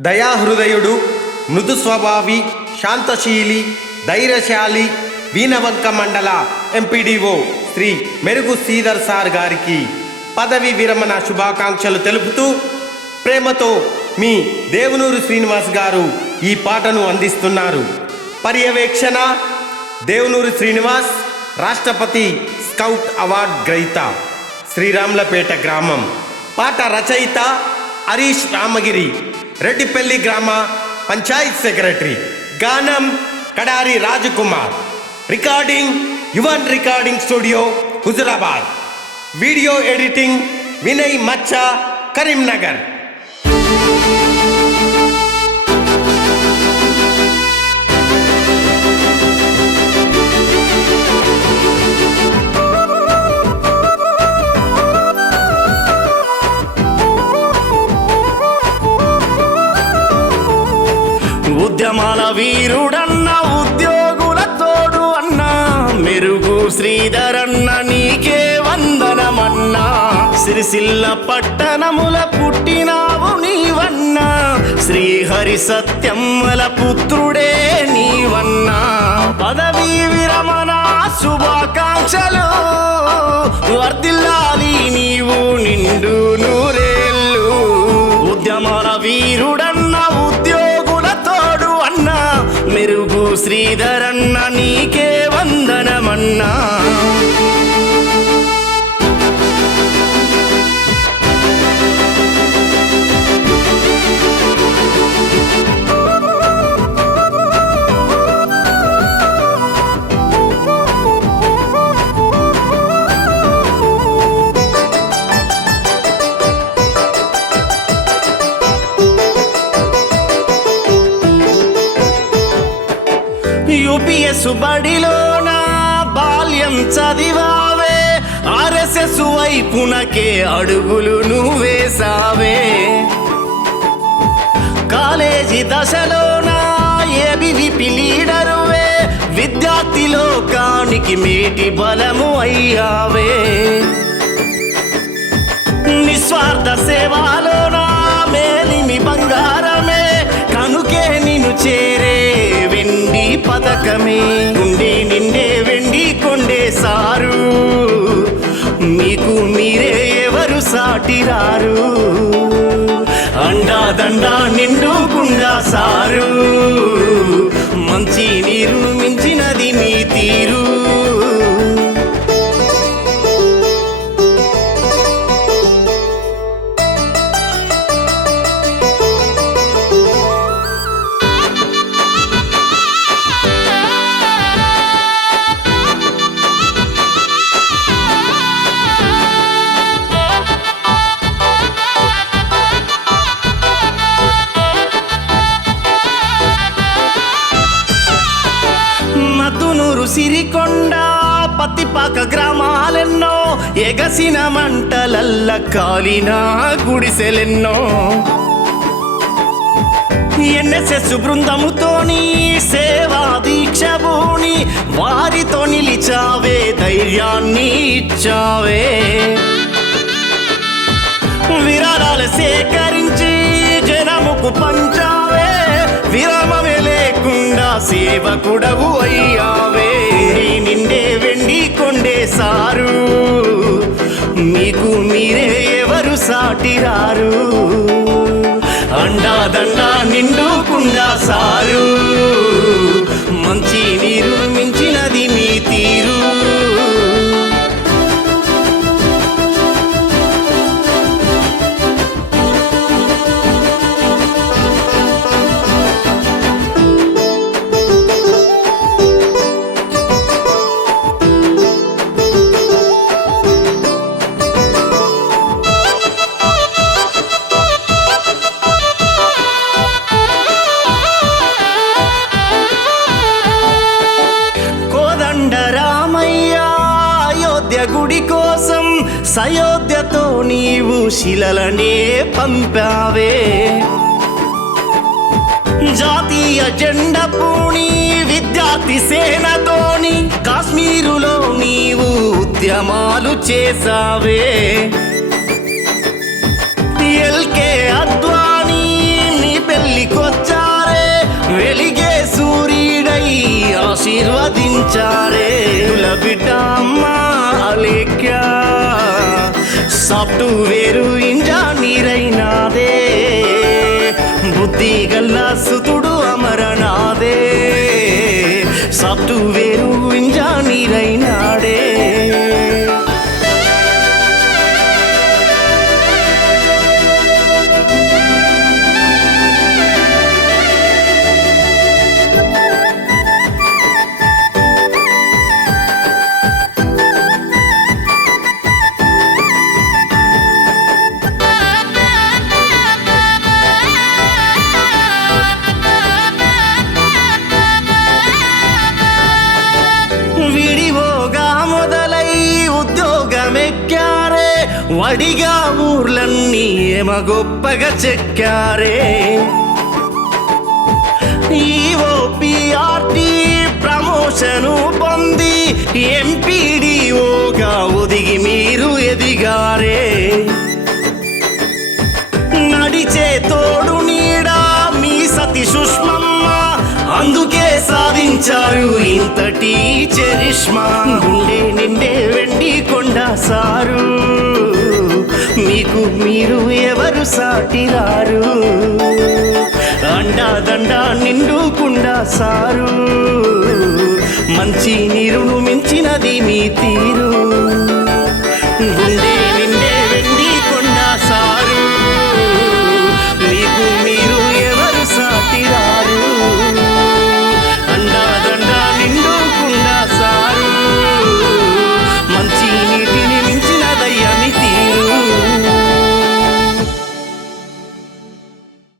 దయాహృదయుడు మృదు స్వభావి శాంతశీలి ధైర్యశాలి వీణవంక మండల ఎంపీడీఓ శ్రీ మెరుగు శ్రీధర్ సార్ గారికి పదవి విరమణ శుభాకాంక్షలు తెలుపుతూ ప్రేమతో మీ దేవునూరు శ్రీనివాస్ గారు ఈ పాటను అందిస్తున్నారు. పర్యవేక్షణ దేవునూరు శ్రీనివాస్ రాష్ట్రపతి స్కౌట్ అవార్డ్ గ్రహీత శ్రీరామ్లపేట గ్రామం. పాట రచయిత హరీష్ రామగిరి రెడ్డిపల్లి గ్రామ పంచాయత్ సెక్రటరీ గానం Kadari Rajkumar. Recording Yuvan recording studio Huzurabad. Video editing Vinay Maccha Karimnagar. ఉద్యమాల వీరుడన్న ఉద్యోగుల తోడు అన్న. మెరుగు శ్రీధరన్న నీకే వందనమన్నా. సిరిసిల్ల పట్టణముల పుట్టినావు నీవన్నా. శ్రీహరి సత్యమ్మల పుత్రుడే నీవన్నా. పదవీ విరమణ శుభాకాంక్షలు వర్దిల్లాలి నీవు నిండు నూరేళ్ళు. ఉద్యమాల వీరుడన్న శ్రీధరన్న నీకే యూపీఎస్ బడిలోన బాల్యం చదివావే. ఆర్ఎస్ఎస్ వైపునకే అడుగులు నువ్వేసావే కాలేజీ దశలోన ఏబివిపి లీడరువే. విద్యార్థి లోకానికి మేటి బలము అయ్యావే. పథకమే ఉండే నిండే వెండి కొండే సారు. మీకు మీరే ఎవరు సాటిరారు? అండా దండా నిండుకుండా సారు. మంచి నీరు మించినది నీతి. సిరికొండ పత్తిపాక గ్రామాలెన్నో ఎగసిన మంటలల్ల కాలిన గుడిసెలెన్నో. ఎన్ఎస్ఎస్ బృందముతోని సేవా దీక్ష భూని వారితో నిలిచావే ధైర్యాన్ని ఇచ్చావే. విరాళాలు సేకరించి జనముకు పంచావే. విరామమే లేకుండా సేవకుడవు అయ్యా. సాటిరారు అండాదండా నిండుకుండా సారు. గుడి కోసం సయోధ్యతో నీవు శిలలనే పంపావే. జాతీయ జెండా పూణి విద్యార్థి సేనతోని కాశ్మీరులో నీవు ఉద్యమాలు చేసావే ఎల్కే అద్వానీ నీ పెళ్ళికొచ్చారే వెలిగే సూర్యుడై ఆశీర్వదించారే. బిడ్డ అమ్మా சாப்பிட்டு வேறுகின்றான் இறைநாதே புத்திகள்ல சுத்துடு அமரநாதே. சாப்பிட்டு வேறுகின்றான் వడిగా ఊర్లన్నీ ఏమ గొప్పగా చెక్కారే. ఈఓపిఆర్టీ ప్రమోషను పొంది ఎంపీడీఓగా ఒదిగి మీరు ఎదిగారే. నడిచే తోడు నీడా మీ సతి సుష్మమ్మ అందుకే సాధించారు ఇంతటి చరిష్మా. గుండె నిండే వెండి కొండ సారు. మీకు మీరు ఎవరు సాటిరారు అండా దండ నిండుకుండా సారు. మంచి నీరును మించినది మీ తీరు.